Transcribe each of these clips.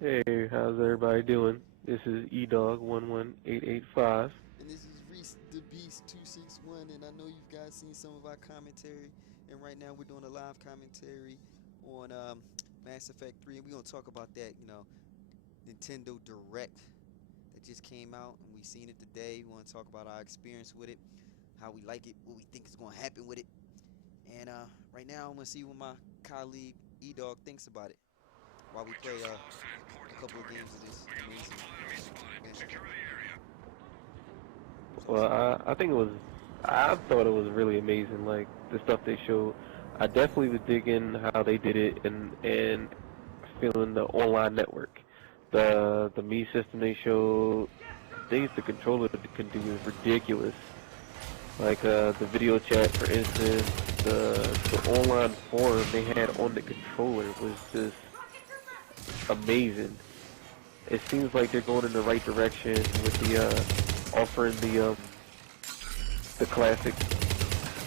Hey, how's everybody doing? This is eDog11885. And this is Reese the Beast 261, and I know you guys seen some of our commentary. And right now we're doing a live commentary on Mass Effect 3, and we're gonna talk about that. Nintendo Direct that just came out, and we seen it today. We want to talk about our experience with it, how we like it, what we think is gonna happen with it. And right now I'm gonna see what my colleague E Dog thinks about it while we play a couple of games of this amazing adventure. Well, So I think it was, I thought it was really amazing, like the stuff they showed. I definitely was digging how they did it and feeling the online network. The Me system they showed, things the controller can do is ridiculous. Like the video chat, for instance, the online forum they had on the controller was just amazing. It seems like they're going in the right direction with the offering the classic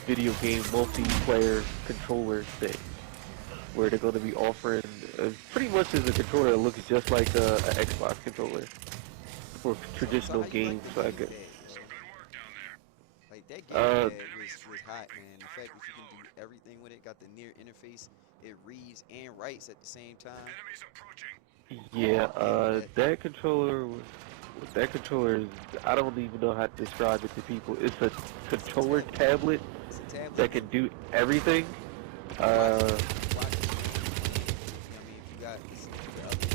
video game multiplayer controller thing, where they're going to be offering pretty much as a controller that looks just like a Xbox controller for so traditional how you like games. the So I could, gamepad, yo? Like that uh, gamepad was hot, man. The fact that you can do everything with it, got the near interface, it reads and writes at the same time. yeah, Yeah, that that controller is, I don't even know how to describe it to people. It's a it's a controller tablet. tablet It's a tablet, that can and do everything. watch Uh, watch it on any game. If you got the other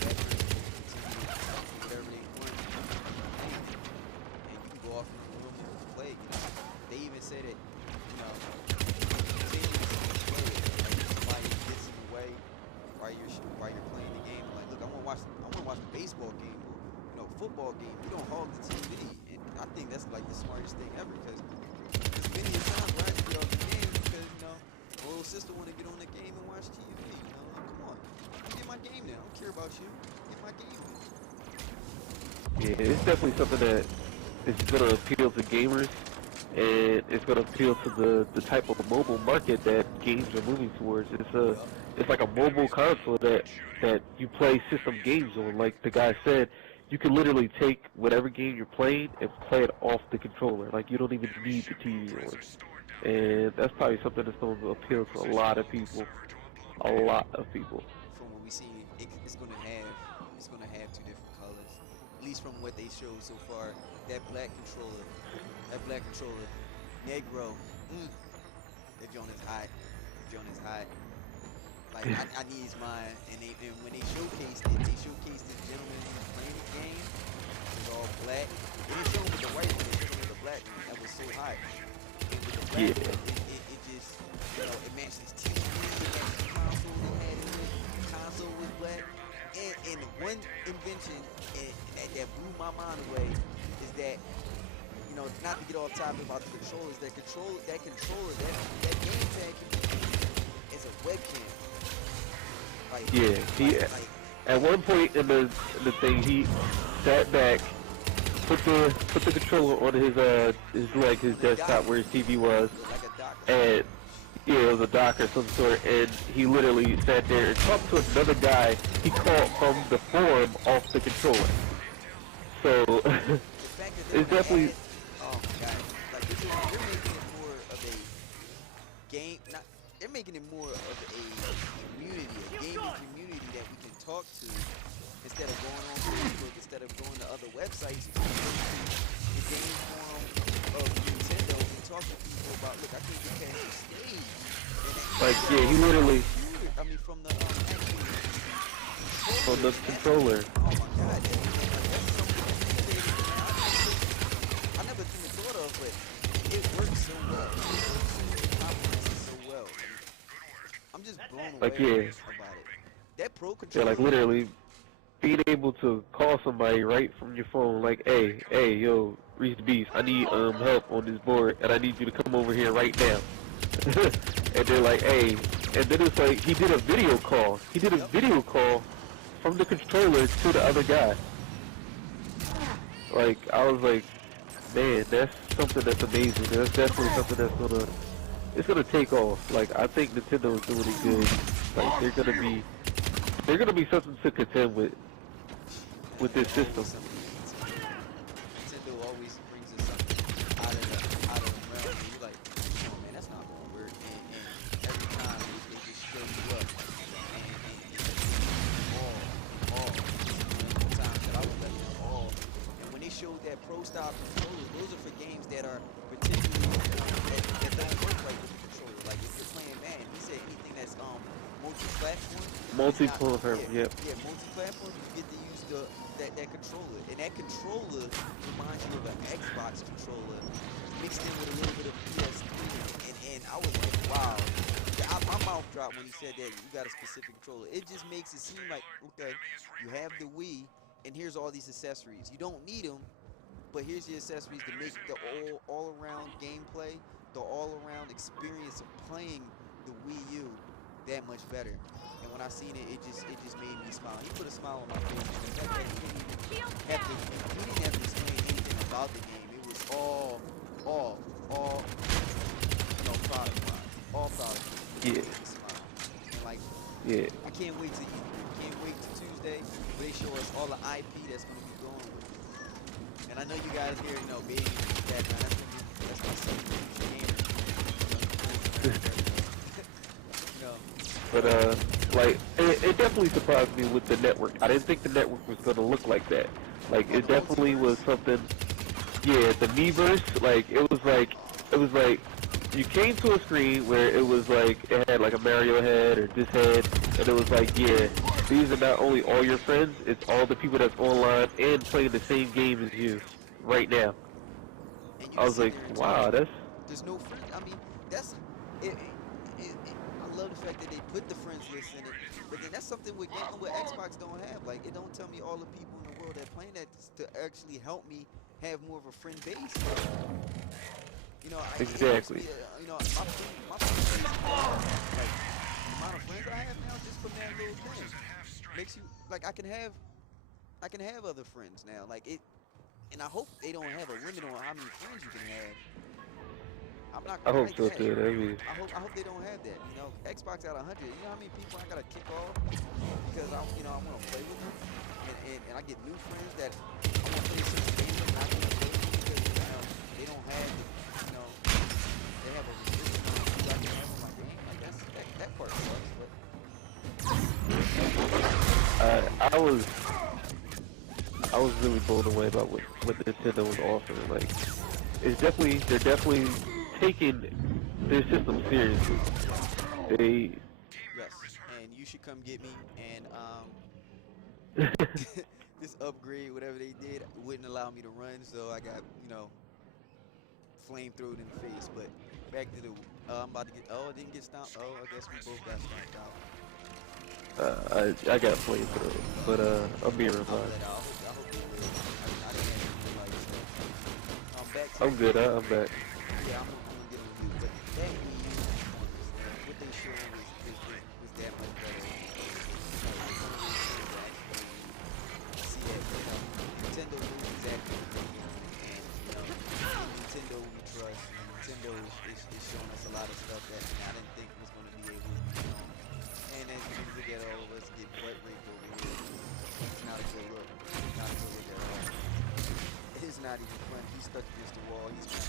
veterans can continue to do whatever they want in the game, and you can go off in the room and play. They even said that you can continuously play it. Like if somebody gets in the way while you're playing the game, like look, I want to watch the baseball game or football game. You don't hog the TV, and I think that's like the smartest thing ever because there's many a times where I had to get off the game because my little sister want to get on the game and watch TV. Like come on, let me get my game now. I don't care about you. Get my game on. yeah, it's definitely something that is going to appeal to gamers, and it's going to appeal to the type of mobile market that games are moving towards. Yup. It's like a mobile console that you play system games on. Like the guy said, you can literally take whatever game you're playing and play it off the controller. Like you don't even need the TV on. And that's probably something that's going to appeal to a lot of people. A lot of people. From what we see, it's gonna have two different colors. At least from what they showed so far, that black controller, that black controller, Negro, that joint is hot. That joint is hot. Like I needs mine, and when they showcased this gentleman who was playing the game. It was all black. They didn't show him with the white one. They showed him with the black one. That was so hot. And with the black one, Yeah. it just it matched his TV, it matched the console they had in it. The console was black. And the one invention that blew my mind away is that not to get off topic about the controllers, that gamepad can be used as a webcam. Like, Yeah, he like at one point in the thing he sat back, put the controller on his like his on the dock, desktop where his TV was, yeah, like a dock or something. and yeah, it was a dock or some sort, and he literally sat there and talked to another guy he called from the forum off the controller. So The fact that they're it's gonna definitely add, oh my god, like they're making it more of a game, not they're making it more of a gaming community that we can talk to instead of going on Facebook, instead of going to other websites. You can go to the game forum of Nintendo and talk to people about, look, I can't get past the stage, and you can like, do that yeah, he all from the literally computer. I mean, from the actual on controller, the and controller. oh my god, that's something innovative, man. I never even thought of, but it works so well. It complements it so well. I'm just blown Like, away yeah, about it. That Pro yeah, like controller, literally being able to call somebody right from your phone, like, hey, yo, Reese the Beast, I need help on this board, and I need you to come over here right now. And they're like, hey, and then it's like he did a video call. He did a yep. video call from the controller to the other guy. Like, I was like, man, that's something that's amazing. That's definitely something that's gonna take off. Like, I think Nintendo is doing it good. Like, they're gonna be they're gonna be something to contend with this Always system. something. Nintendo always brings us something out of the realm, and you're like, come on, man, that's not gonna work. And every time they just show you up, and all times that I was left in all. And when they showed that Pro Style controllers, those are for games that are particularly that don't work right with the controller. Like if you're playing Madden, he said anything that's multi-platform. Multi-platform, yep. Yeah, multi-platform. You get to use that controller, and that controller reminds you of an Xbox controller mixed in with a little bit of PS3. And I was like, wow. My mouth dropped when he said that you got a specific controller. It just makes it seem like, okay, you have the Wii, and here's all these accessories. You don't need them, but here's the accessories to make the all-around gameplay, the all-around experience of playing the Wii U that much better. And when I seen it, it just made me smile. He put a smile on my face. And the fact that he didn't have to explain anything about the game. It was all product-wise. All product. Yeah. Smile. And like, Yeah. I can't wait to E3. Can't wait to Tuesday where they show us all the IP that's going to be going with it. And I know you guys here, being that that's my second game. But like it definitely surprised me with the network. I didn't think the network was gonna look like that. Like it definitely was something. Yeah, the Miiverse, like it was like you came to a screen where it was like it had like a Mario head or this head, and it was like, yeah, these are not only all your friends, it's all the people that's online and playing the same game as you right now. I was like, wow, there's no friend. I mean, that's it. I love the fact that they put the friends list in it, but then that's something with Xbox don't have. Like, it don't tell me all the people in the world that playing that to actually help me have more of a friend base. Exactly. My friend base, like the amount of friends I have now just from that little thing makes you like I can have other friends now. Like it, and I hope they don't have a limit on how many friends you can have. I hope so too. I hope they don't have that. Xbox out 100. You know how many people I gotta kick off because I want to play with them, and I get new friends that I want to play certain games and I want to play with them because they don't have they have a restriction on who I can have in my game. Like that part sucks. But I was really blown away about what Nintendo was offering. Like they're definitely taking their system seriously. Yes, and you should come get me. And this upgrade, whatever they did, wouldn't allow me to run, so I got flamethrowed in the face. But back to the, I'm about to get. Oh, it didn't get stomped. Oh, I guess we both got stomped out. I got flamethrowed, but I'm being reminded. I hope they will. I didn't have anything like so. Back to I'm good. I'm back. Yeah, I'm gonna get a review, but that Wii U performance, what they showed was that much better. See that, Nintendo knows exactly what they're doing, and Nintendo we trust. Nintendo is showing us a lot of stuff that I didn't think was gonna be able to be shown. And as you look at all of us get butt raped over here, it's not a good look. It's not a good look at all. It's not even fun. He's stuck against the wall. He's trying to.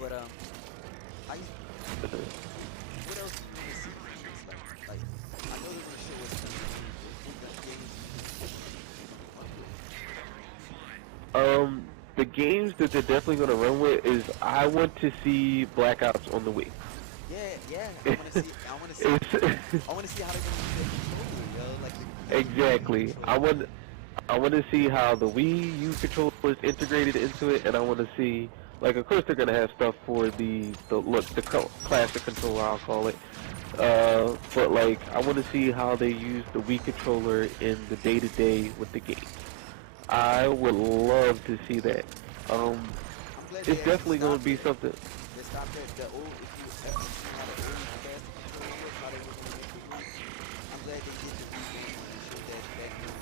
But what else do you want to see? Like I know they're gonna show us some games. The games that they're definitely gonna run with is I want to see Black Ops on the Wii. Yeah. I want to see how they're gonna use that controller, yo. Like exactly. I want to see how the Wii U controller is integrated into it, and I want to see, like, of course they're gonna have stuff for the classic controller, I'll call it. But like, I want to see how they use the Wii controller in the day-to-day with the game. I would love to see that. It's definitely gonna be something. They stopped at the old. If you ever seen how the old classic controller was, how they were gonna make it work. I'm glad they did the revamp and showed that game.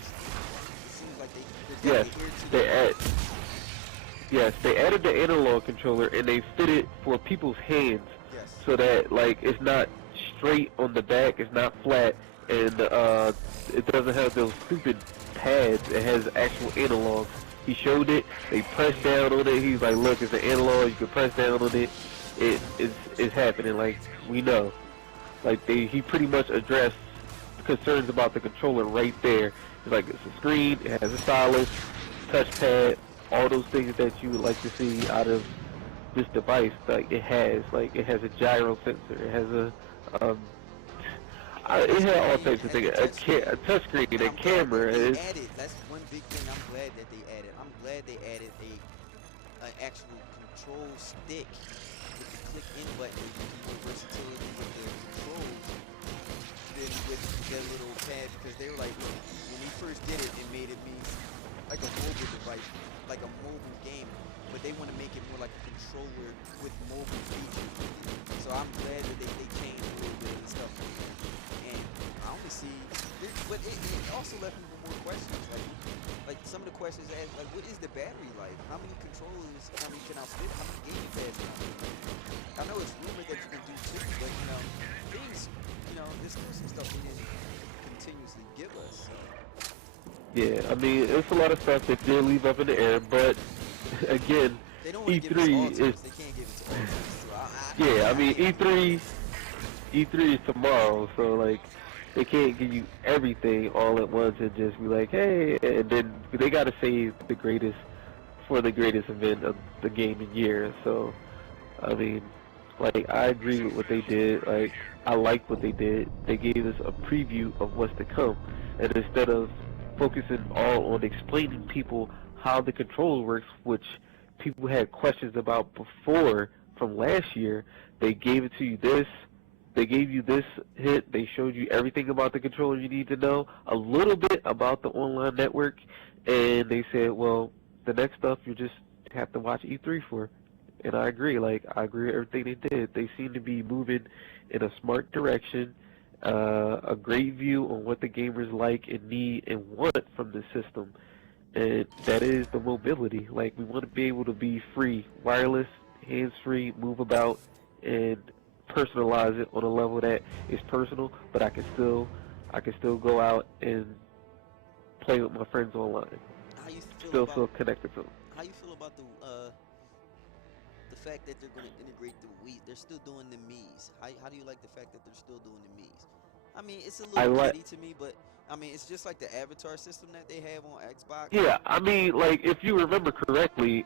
It seems like they added the analog controller and they fit it for people's hands, Yes. so that like it's not straight on the back. It's not flat, and it doesn't have those stupid pads. It has actual analogs. He showed it. They pressed down on it. He's like, "Look, it's an analog. You can press down on it. It's happening." Like we know. Like he pretty much addressed concerns about the controller right there. It's like it's a screen. It has a stylus, touchpad, all those things that you would like to see out of this device. Like it has a gyro sensor. It has um, it had all types of things. A touchscreen, a camera. That's one big thing I'm glad that they added. I'm glad they added an actual control stick with the click in button. You can do versatility with the controls than with their little pad, because they were like, when we first did it, it made it be like a mobile device, like a mobile game. But they want to make it more like a controller with mobile features. So I'm glad that they changed a little bit of the stuff. And I only see, but it also left me with more questions. Like some of the questions asked, like, what is the battery like? How many controllers? How many can outfit? How many gaming pads can outfit? I know it's rumored that you can do two, but things, there's still some stuff they didn't continuously give us. Yeah, I mean, it's a lot of stuff that did leave up in the air, but again, they don't want to give E3 us all is. They can't give it to all of us. So Yeah, I mean, E3 is tomorrow, so like they can't give you everything all at once and just be like, hey, and then they gotta save the greatest for the greatest event of the gaming year. So, I mean, like I agree with what they did. Like I like what they did. They gave us a preview of what's to come, and instead of focusing all on explaining people how the controller works, which people had questions about before from last year, they gave it to you this. They gave you this hit. They showed you everything about the controller you need to know, a little bit about the online network, and they said, well, the next stuff you just have to watch E3 for. And I agree. Like I agree with everything they did. They seem to be moving in a smart direction. A great view on what the gamers like and need and want from the system, and that is the mobility. Like we want to be able to be free, wireless, hands-free, move about, and personalize it on a level that is personal, but I can still go out and play with my friends online. how you Still feel connected to them. how you feel about the fact that they're going to integrate the Wii? They're still doing the Mii's. How do you like the fact that they're still doing the Mii's? I mean, it's a little kiddie to me, but I mean, it's just like the avatar system that they have on Xbox. Yeah, I mean, like if you remember correctly,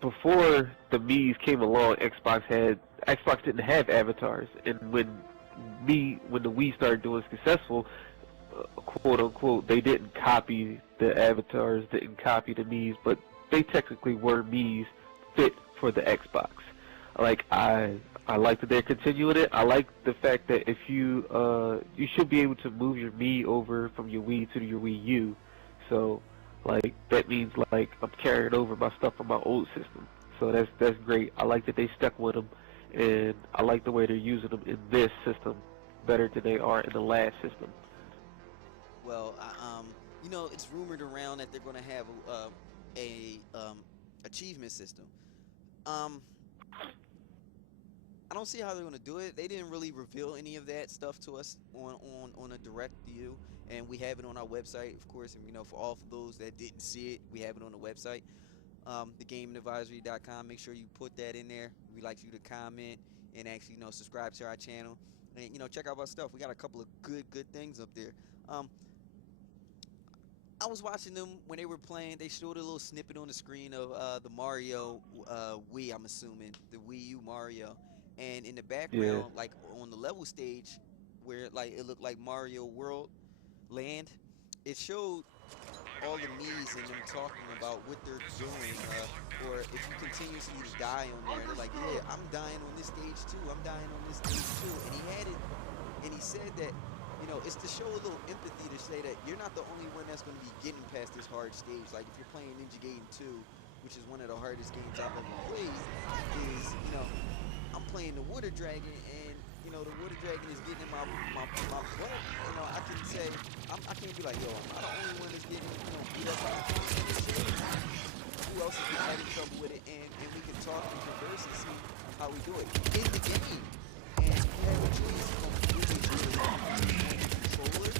before the Mii's came along, Xbox didn't have avatars, and when the Wii started doing successful, quote unquote, they didn't copy the avatars, didn't copy the Mii's, but they technically were Mii's fit for the Xbox. Like I like that they're continuing it. I like the fact that if you should be able to move your Mii over from your Wii to your Wii U. So like that means like I'm carrying over my stuff from my old system. So that's great. I like that they stuck with them, and I like the way they're using them in this system better than they are in the last system. Well, it's rumored around that they're going to have a achievement system. I don't see how they're going to do it. They didn't really reveal any of that stuff to us on a direct view, and we have it on our website, of course. And for all of those that didn't see it, we have it on the website, thegamingadvisory.com. Make sure you put that in there. We'd like you to comment and actually subscribe to our channel, and check out our stuff. We got a couple of good things up there. I was watching them when they were playing. They showed a little snippet on the screen of the Mario Wii, I'm assuming, the Wii U Mario. And in the background, like on the level stage, where like it looked like Mario World Land, it showed all the Mii's and them talking about what they're doing. Or if you continuously die on there, they're like, yeah, I'm dying on this stage too. I'm dying on this stage too. And he had it, and he said that, it's to show a little empathy, to say that you're not the only one that's going to be getting past this hard stage. Like if you're playing Ninja Gaiden 2, which is one of the hardest games I've ever played, is, I'm playing the Water Dragon, and the Water Dragon is getting in my butt. I can say, I can't be like, yo, I'm not the only one that's getting, beat up by the who else is having trouble with it, and we can talk and converse and see how we do it in the game. And we have a choice on which is really on the controller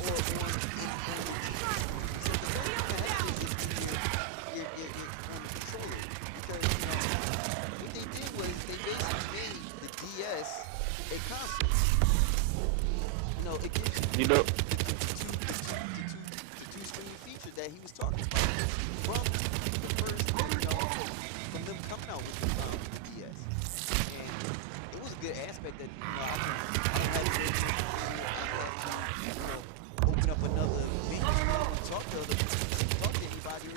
or on the TV. So the best thing to have is on the controller because what they did was they basically made the DS a console. It gives you You know, the two screen feature that he was talking about from the first, from them coming out with the DS. And it was a good aspect that I don't have to open up another menu and talk to anybody.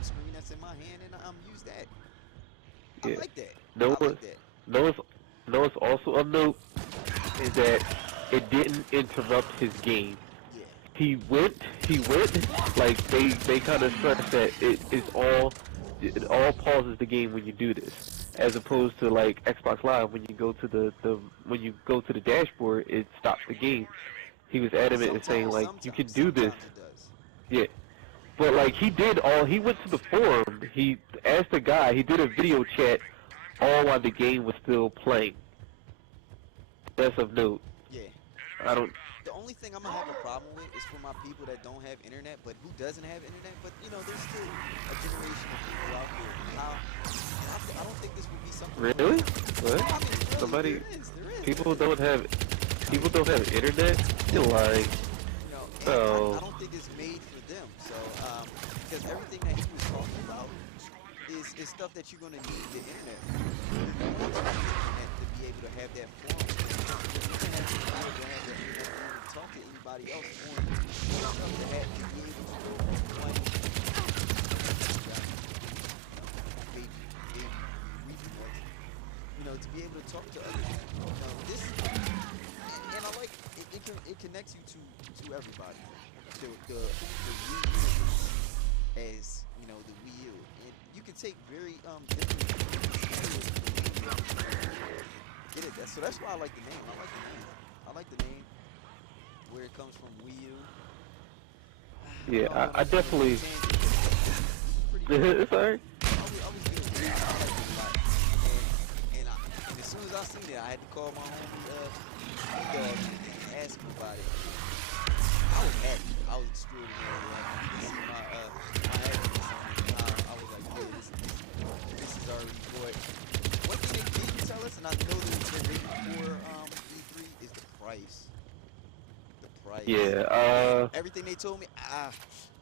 Screen that's in my hand and use that. I yeah. like that. No I one, like that. no one's also a note is that it didn't interrupt his game. Yeah. He went, like they kind of stress that it all pauses the game when you do this, as opposed to like Xbox Live when you go to the dashboard, it stops the game. He was adamant in saying like you can do this, Sometimes it does. yeah. But like he went to the forum, he asked the guy, he did a video chat all while the game was still playing. That's of note. Yeah. I don't. The only thing I'm gonna have a problem with is for my people that don't have internet, but who doesn't have internet. But there's still a generation of people out there. I don't think this would be something. Really? What? I mean, really, Somebody? there is. People don't have internet. You're lying. And I don't think it's made for them. So, because everything that he was talking about is stuff that you're gonna need the internet for. You want the internet to be able to have that forum. You can have the internet to have the internet to talk to anybody else on stuff to have to be able to go from one to be able to talk to other people. This and I like it connects you to everybody. The Wii universe as the Wii U, and you can take very different get it. That's why I like the name. I like the name where it comes from, Wii U. Yeah, I definitely. It's alright. I was good. I like it a lot. And as soon as I seen it, I had to call my homie dog and ask him about it. I was happy. I was extraordinarily happy to see my happiness. I was like, yeah, this is already good. One thing they didn't tell us, and I know that they're waiting for E3, is the price. The price. Yeah. Everything they told me,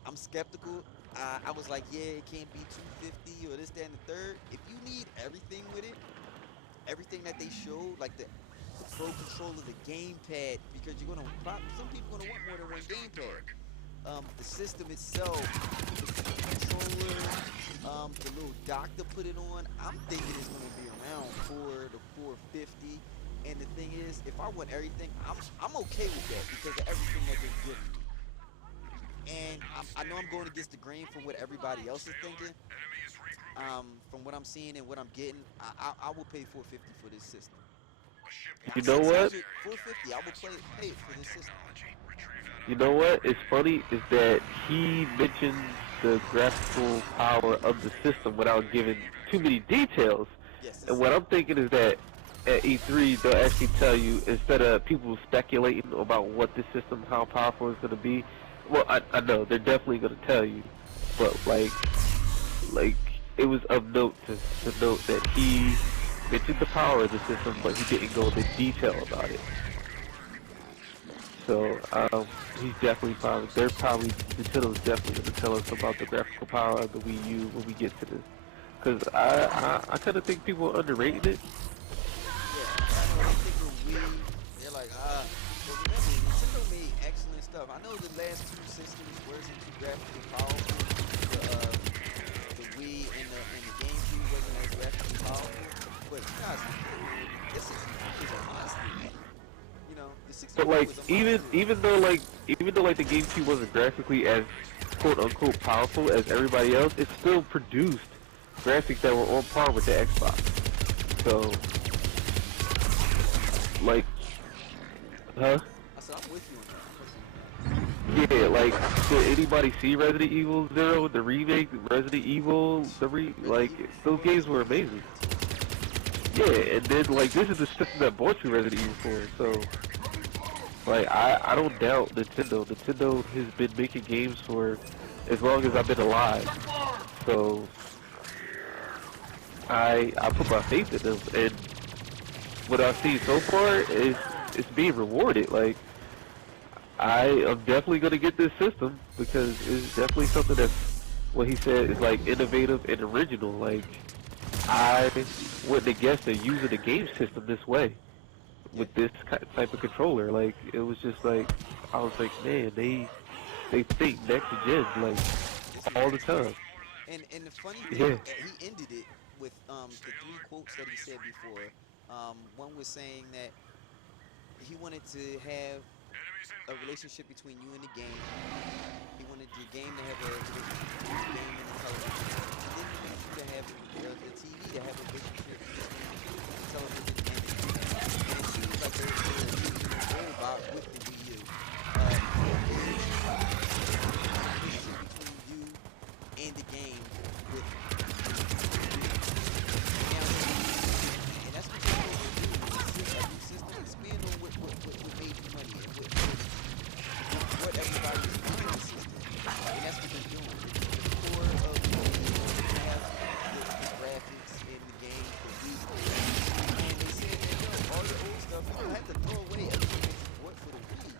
I'm skeptical. I was like, yeah, it can't be $250 or this, that, and the third. If you need everything with it, everything that they showed, like the Pro Controller, the gamepad, because some people are gonna want more than one gamepad. The system itself, the controller, the little dock to put it on. I'm thinking it's gonna be around $400 to $450. And the thing is, if I want everything, I'm okay with that because of everything that they're giving me. And I know I'm going against the grain from what everybody else is thinking. From what I'm seeing and what I'm getting, I will pay $450 for this system. You know what? $450, I will pay it for this system. You know what? It's funny is that he mentioned the graphical power of the system without giving too many details. Yes, And what I'm thinking is that at E3 they'll actually tell you, instead of people speculating about what this system, how powerful it's going to be. Well, I know they're definitely going to tell you, but like it was of note to note that he mentioned the power of the system, but he didn't go into detail about it. So he's definitely Nintendo's definitely going to tell us about the graphical power of the Wii U when we get to this, because I kind of think people are underrating it. Yeah, I know they think of Wii, they're like, but remember, Nintendo made excellent stuff. I know the last two systems wasn't too graphically powerful. The Wii and the GameCube wasn't as graphically powerful, but guys, this is a monster. The 64 But like was a monster. even though the GameCube wasn't graphically as quote unquote powerful as everybody else, it still produced graphics that were on par with the Xbox. So like, huh? I said, I'm with you on that. Yeah, like, did anybody see Resident Evil 0, the remake, Resident Evil, like, those games were amazing. Yeah, and then like this is the system that bought you Resident Evil 4, so like I don't doubt Nintendo. Nintendo has been making games for as long as I've been alive. So I put my faith in them, and what I've seen so far is it's being rewarded. Like I am definitely gonna get this system because it's definitely something that's what he said is like innovative and original. Like I wouldn't have guessed they're using the game system this way Yeah. with this type of controller. Like it was just like I was like, man, they think next gen like This is all the time. and the funny thing, Yeah. he ended it with the three quotes that he said before. One was saying that he wanted to have a relationship between you and the game. He wanted the game to have a relationship between the game and the television, and then he wanted you to have the TV to have a relationship between the television and the game. And it seems like they're using the robot with the Wii U. Relationship between you and the game with and that's what they're going to do. It's a new system. Expand on what made you money and what everybody's doing the system. And that's what they're doing. The core of the game have the graphics in the game, the visuals. And they say that all the old stuff, you don't have to throw away everything that you bought for the Wii.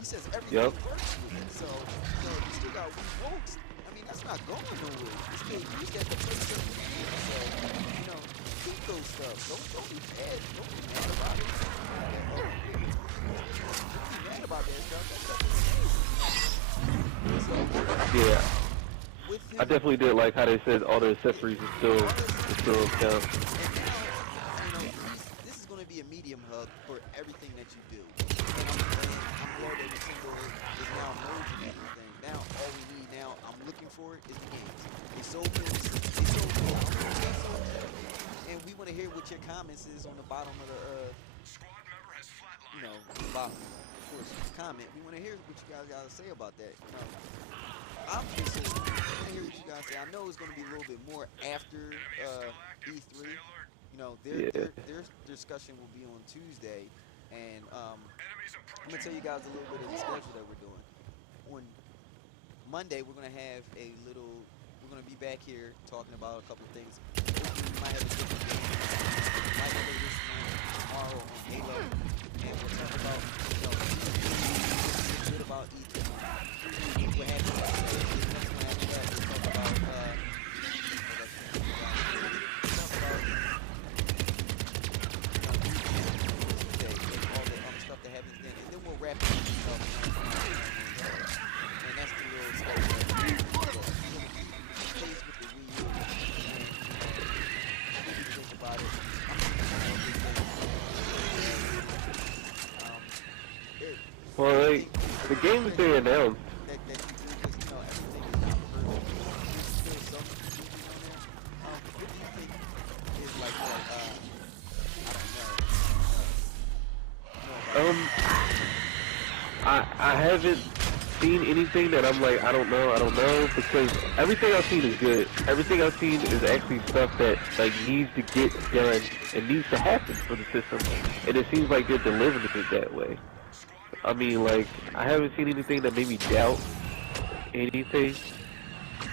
He says everything Yep. works with it. So, you still got Wii Remotes. I mean, that's not going nowhere. You still use that to play certain games. So, keep those stuff. Don't be mad. Don't be mad about it. Don't be mad about that stuff. That stuff is amazing. So, Yeah. with I him, definitely did like how they said all the accessories are still count. and now, this is going to be a medium hub for everything that you do. And I'm glad that Nintendo is now merging everything. Now, all we need now, I'm looking for is the games. They sold me. They sold me. And we want to hear what your comments is on the bottom of the, bottom. Of course, comment. We want to hear what you guys got to say about that. I'm just I want to hear what you guys say. I know it's going to be a little bit more after E3. Yeah. Their discussion will be on Tuesday, and I'm gonna tell you guys a little bit of the schedule that we're doing. On Monday, we're gonna have a little. We're gonna be back here talking about a couple of things. Hopefully, we might have a different game. We might play this one tomorrow on Halo, and we'll talk about a bit about E3. What happened yesterday? What's gonna happen that? We'll talk about Tuesday and all the stuff that happens then, and then we'll wrap it up. And that's the real stuff that plays with the Wii U. And what do you think about it? Well, like the games they announced. That you do, because everything is not perfect. There's still some improvement on there. What do you think is like I don't know. I haven't seen anything that I'm like I don't know because everything I've seen is good. Everything I've seen is actually stuff that like needs to get done and needs to happen for the system, and it seems like they're delivering it that way. I mean, like I haven't seen anything that made me doubt anything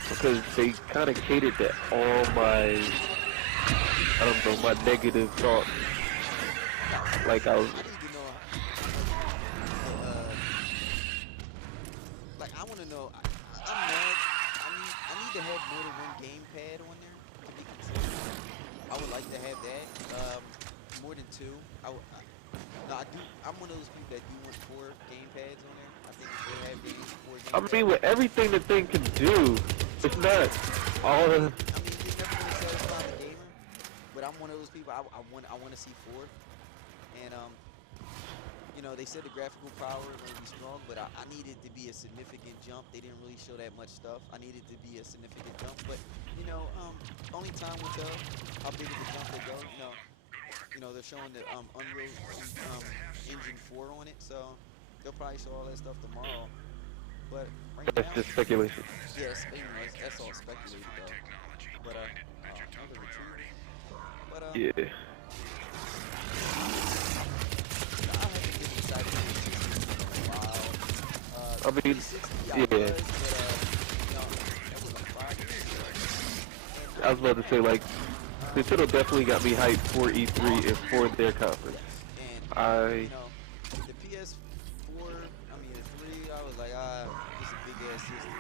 because they kind of catered to all my I don't know my negative thoughts. Like I was. I need to know. Like I want to know. I'm mad. I need to have more than one gamepad on there to be considered. I would like to have that. More than two. No, I do. I'm one of those people that do want 4 gamepads on there. I think you should have games 4 I gamepads. mean, with everything the thing can do, it's not all the. I mean, it's never going to satisfy the gamer, but I'm one of those people. I want to see 4, and they said the graphical power is going to be strong, but I needed to be a significant jump. They didn't really show that much stuff. I needed to be a significant jump, but only time will tell how big of a jump they go. They're showing the Unreal Engine 4 on it, so they'll probably show all that stuff tomorrow. But right That's now, just speculation. yes, that's all speculated though. But another retreat. But Yeah. I mean, 360 I yeah. was, but that was like 5 years ago. I was about to say, like, Nintendo definitely got me hyped for E3 and for their conference. And I the PS4, I mean the 3, I was like, it's a big ass system.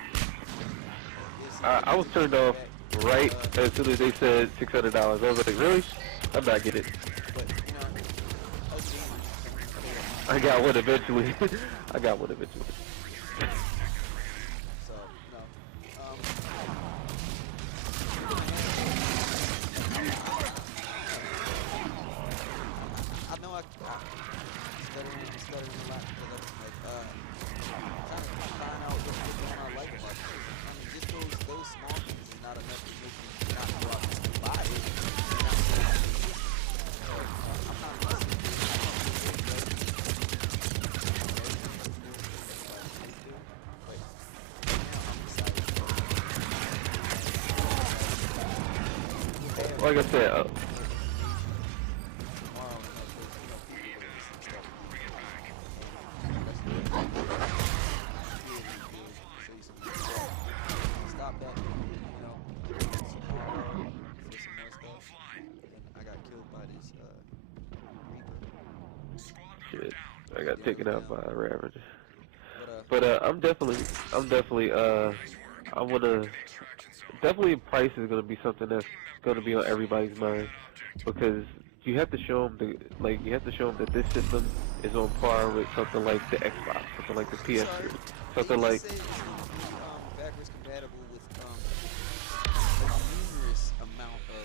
If I somebody was could turned bring off back, right as soon as they said $600. I was like, really? I'm not getting it. but us gamers, I got one eventually. I got one eventually. so I know I'm stuttering a lot because I'm like trying to find out what I like about it. I mean, just those small things is not enough to make me not go out and buy it. And not say I need it. So I'm not listening to it. Like I said, Stop that, for some more stuff. And I got killed by this Reaper. shit, I got taken out by a Ravage. But But I'm definitely, I wanna, definitely price is gonna be something that's gonna be on everybody's mind because you have to show them you have to show them that this system is on par with something like the Xbox, something like the PS3, something like. Say it's going to be backwards compatible with a numerous amount of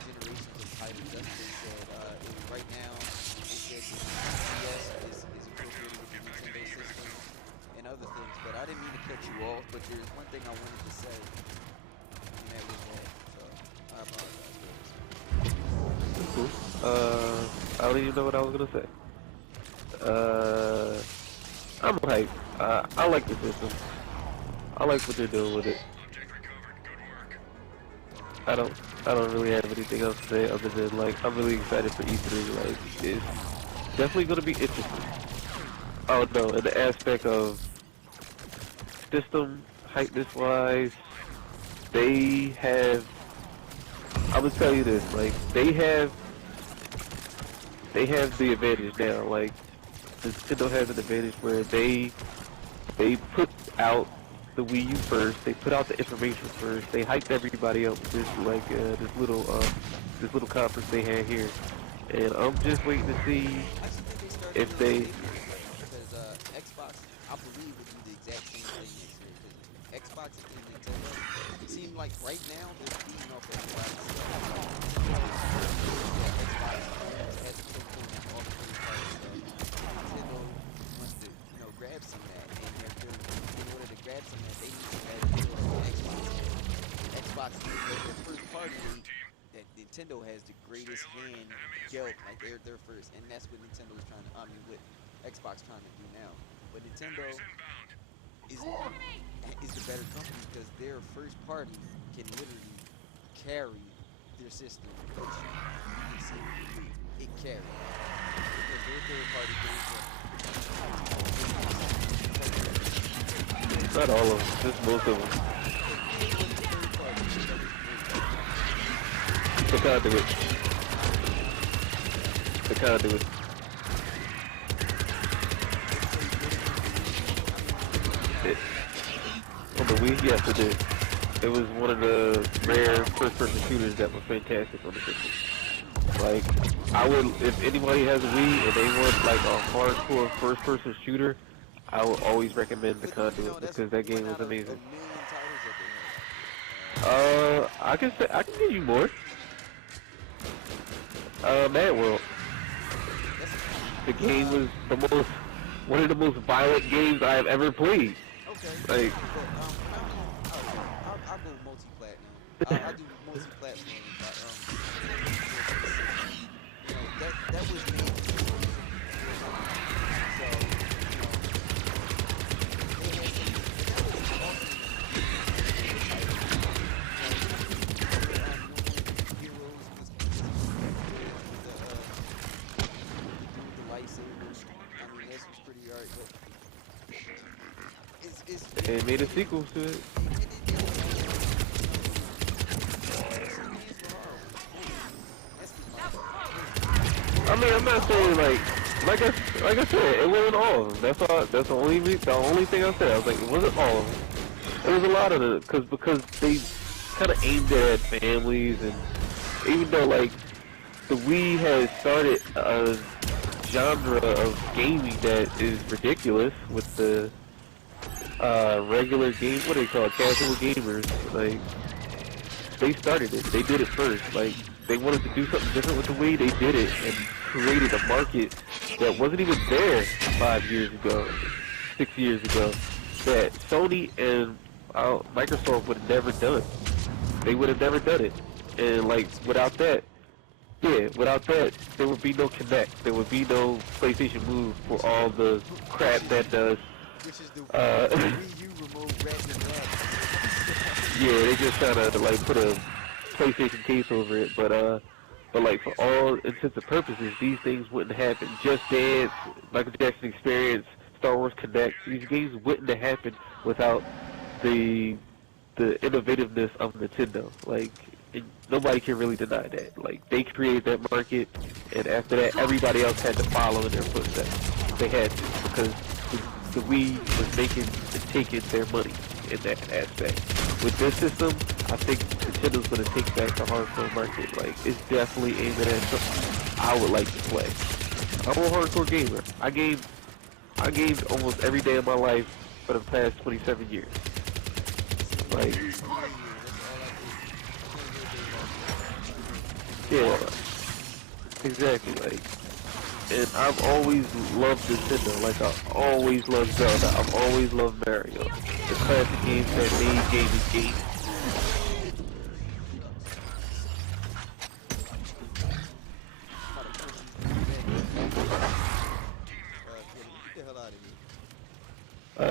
generations of titles. That's what they said. Right now, they said the DS is incorporated with the Nintendo system and other things. But I didn't mean to cut you off. But there's one thing I wanted to say, and that was that. So I apologize for this. Cool. I don't even know what I was gonna say. I'm hyped. I like the system. I like what they're doing with it. I don't really have anything else to say other than like I'm really excited for E3. Like it's definitely gonna be interesting. Oh no, in the aspect of system hypeness wise, they have. I'm gonna tell you this, like they have the advantage now. Like Nintendo has an advantage where they put out the Wii U first. They put out the information first. They hyped everybody up with this this little conference they had here, and I'm just waiting to see if they. Because Xbox, I believe, would do the exact same thing next year. Because Xbox and Nintendo, it seems like right now they're feeding off everybody's Xbox has a footprint and all the third-party stuff. Nintendo wants to, grab some of that, and in order to grab some of that, they need to have Xbox. Xbox, their first party league, that Nintendo has the greatest hand dealt, like they're first, and that's what Nintendo's trying to. I mean, what Xbox trying to do now. But Nintendo is the better company because their first party can literally carry their system. Which you can see it carry because their third party games. Not all of them, just most of them. The conduit. The conduit. On the Wii, yes it did. It was one of the rare first-person shooters that were fantastic on the system. Like, I would, if anybody has a Wii and they want like a hardcore first-person shooter, I would always recommend the Conduit because that game was amazing. I can give you more. Mad World. The game was one of the most violent games I have ever played. Okay. Like, I'll go multi-platinum. I'll do multi-platinum. That was me. They made a sequel to it. I mean, I'm not saying like I said, it wasn't all of them. That's all. That's the only thing I said. I was like, it wasn't all of them. It was a lot of them because they kind of aimed it at families, and even though like the Wii has started a genre of gaming that is ridiculous with the regular game, what do they call it, casual gamers. Like they started it. They did it first. Like they wanted to do something different with the Wii. They did it and created a market that wasn't even there 5 years ago, 6 years ago. That Sony and Microsoft would have never done. They would have never done it. And like without that, there would be no Kinect. There would be no PlayStation Move for all the crap that does. Which is the Wii U remote Yeah, they just trying to like put a PlayStation case over it, but like for all intents and purposes, these things wouldn't happen. Just Dance, Michael Jackson Experience, Star Wars Connect, these games wouldn't have happened without the innovativeness of Nintendo. Like nobody can really deny that. Like they created that market, and after that, everybody else had to follow in their footsteps. They had to because the Wii was making and taking their money in that aspect. With this system, I think Nintendo's going to take back the hardcore market. Like, it's definitely aiming at something I would like to play. I'm a hardcore gamer. I gamed almost every day of my life for the past 27 years. Like, yeah, exactly. Like, and I've always loved Nintendo. Like, I always loved Zelda. I've always loved Mario. The classic games that made gaming games.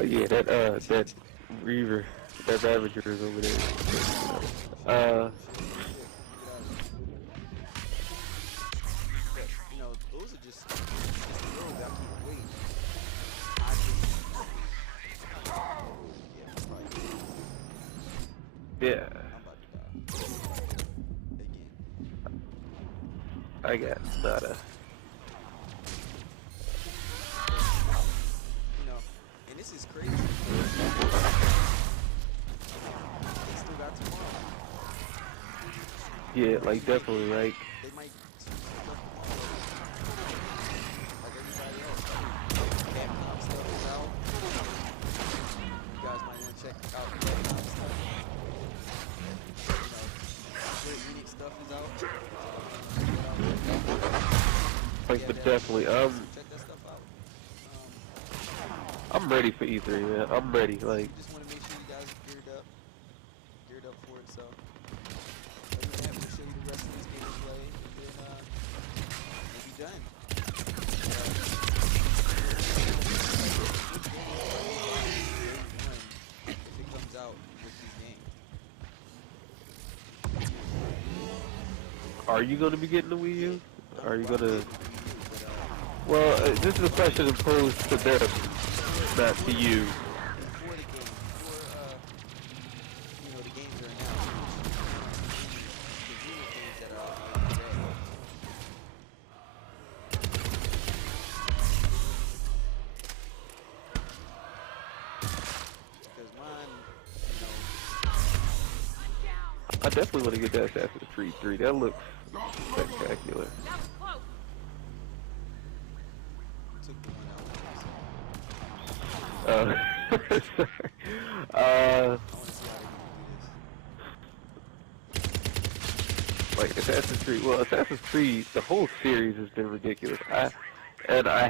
Yeah, that Reaver, that Ravager is over there. You know, those are just road I keep waiting. Yeah. I'm about to die. Again. I got nada. You know, and this is crazy. They still got tomorrow. Yeah, like definitely, like. They might like everybody else. Capcom stuff is out. You guys might want to check out Capcom stuff. You know, Square Enix stuff is out. Like, but definitely, check that stuff out. I'm ready for E3, man. I'm ready. Like, Just want to make sure you guys are geared up for it. So, other than that, we'll show you the rest of this gameplay, and then we'll be done. If it comes out with this game. are you gonna be getting the Wii U? Are you gonna? Well, this is a question posed to them, not to you. Before the game, you know, the games are announced. Consumer games that are out today. Because mine, you know, I definitely want to get that Assassin's Creed 3. That looks spectacular. took the one out. Sorry. I want to see how they can do this. Like Assassin's Creed. Well, Assassin's Creed, the whole series has been ridiculous. I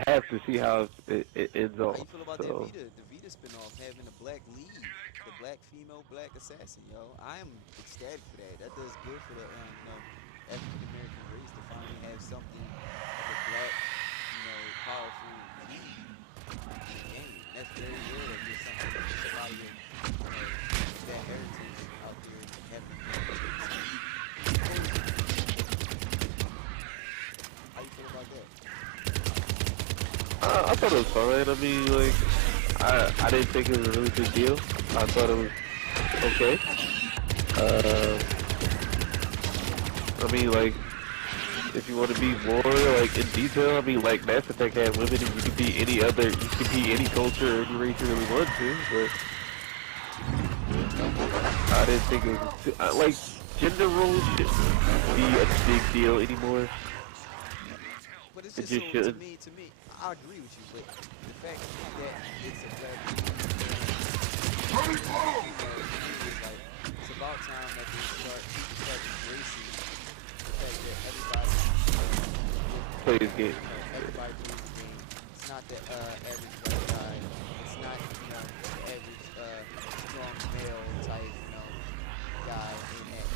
have to see how it ends How off. you feel about So. the Vita spinoff having a black lead, the black female black assassin, yo? I am ecstatic for that. That does good for the African American race to finally have something of a black, you know, powerful lead in the game. That's very rare that there's something that somebody of that heritage out there having a How you feel about that? I thought it was fine. I mean, like, I didn't think it was a really big deal. I thought it was okay. I mean, like, if you want to be more like in detail, I mean, like Mass Effect had women, and you could be you could be any culture or any race you really want to. But I didn't think it was like gender roles shouldn't be a big deal anymore. But it's It just just so shouldn't. to me, I agree with you. But the fact that it's a black it's about time that people start embracing the fact that Plays game. everybody plays the game. It's not the average white guy. It's not the average strong male type guy in that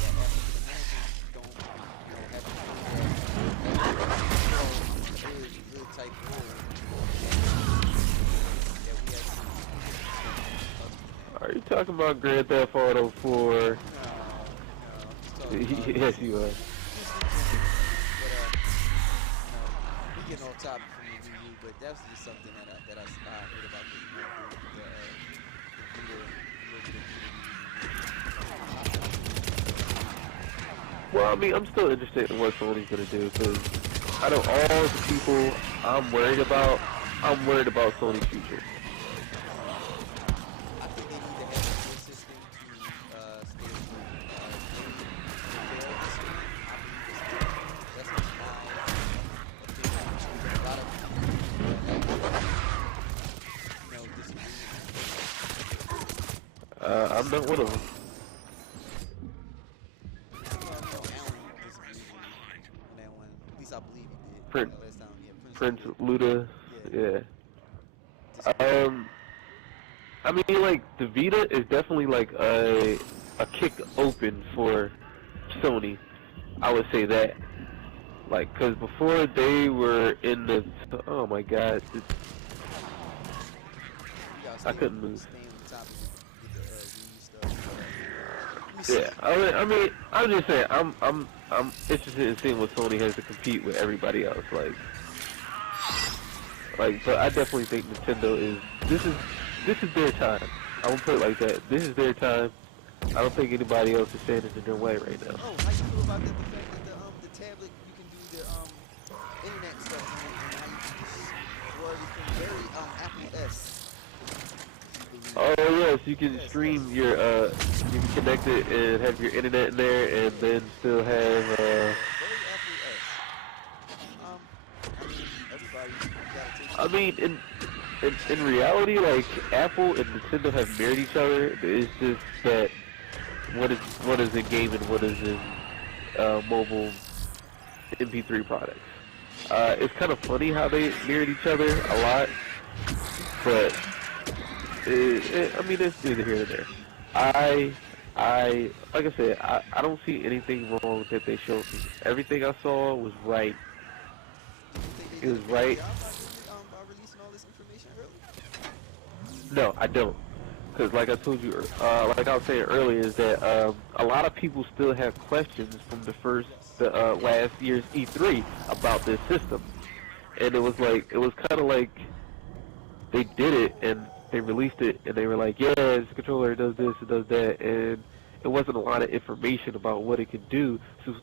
that African Americans don't have to play that good type role that we have seen. Are you talking about Grand Theft Auto 4? No, Yes, you are. We getting off topic from the Wii U, but that's just something that I heard about Well, I mean, I'm still interested in what Sony's gonna do because out of all the people I'm worried about Sony's future. I think they need to have a good system to stay that's my opinion. A lot of people disagree. I'm not one of them. At least I believe he did. Prince, Last time, Prince Luda, Yeah. I mean, like the Vita is definitely like a kick open for Sony. I would say that, like, cause before they were in the, oh my God, I couldn't move. Yeah, I mean, I'm just saying, I'm interested in seeing what Sony has to compete with everybody else. Like, but I definitely think Nintendo this is their time. I won't put it like that. This is their time. I don't think anybody else is standing in their way right now. Oh, how you feel about that? The fact that the tablet you can do the internet stuff and how you can just word it from very Apple-esque. Oh yes, you can stream your you can connect it and have your internet in there, and then still have Very Apple-esque. Everybody gotta take. I mean, in reality, like Apple and Nintendo have married each other. It's just that what is in game and what is in mobile MP3 products. It's kind of funny how they mirrored each other a lot, but I mean, it's neither here nor there. Like I said, I don't see anything wrong that they showed me. Everything I saw was right. It was right. By releasing all this information early? No, I don't. Because like I told you, like I was saying earlier, is that a lot of people still have questions from the last year's E3 about this system, and it was kind of like they did it and they released it and they were like, yeah, this controller does this, it does that, and it wasn't a lot of information about what it could do. So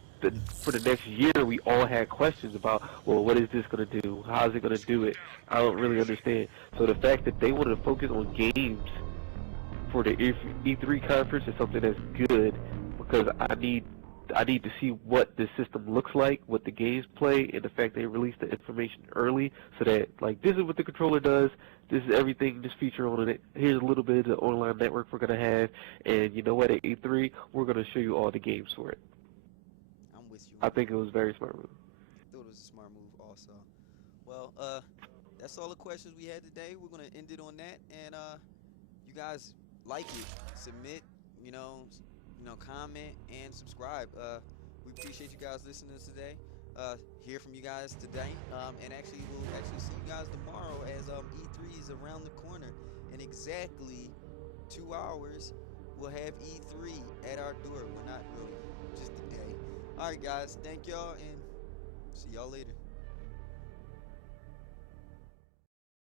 for the next year, we all had questions about, well, what is this going to do? How is it going to do it? I don't really understand. So the fact that they wanted to focus on games for the E3 conference is something that's good, because I need to see what this system looks like, what the games play, and the fact they released the information early, so that, like, this is what the controller does, this is everything, this feature on it, here's a little bit of the online network we're going to have, and you know what, at E3, we're going to show you all the games for it. I'm with you. I think it was a very smart move. I thought it was a smart move also. Well, that's all the questions we had today. We're going to end it on that, and you guys like it, submit, comment and subscribe. We appreciate you guys listening to us today. Hear from you guys today, and actually we'll see you guys tomorrow as E3 is around the corner. In exactly 2 hours, we'll have E3 at our door. We're not really, just a day. All right, guys. Thank y'all, and see y'all later.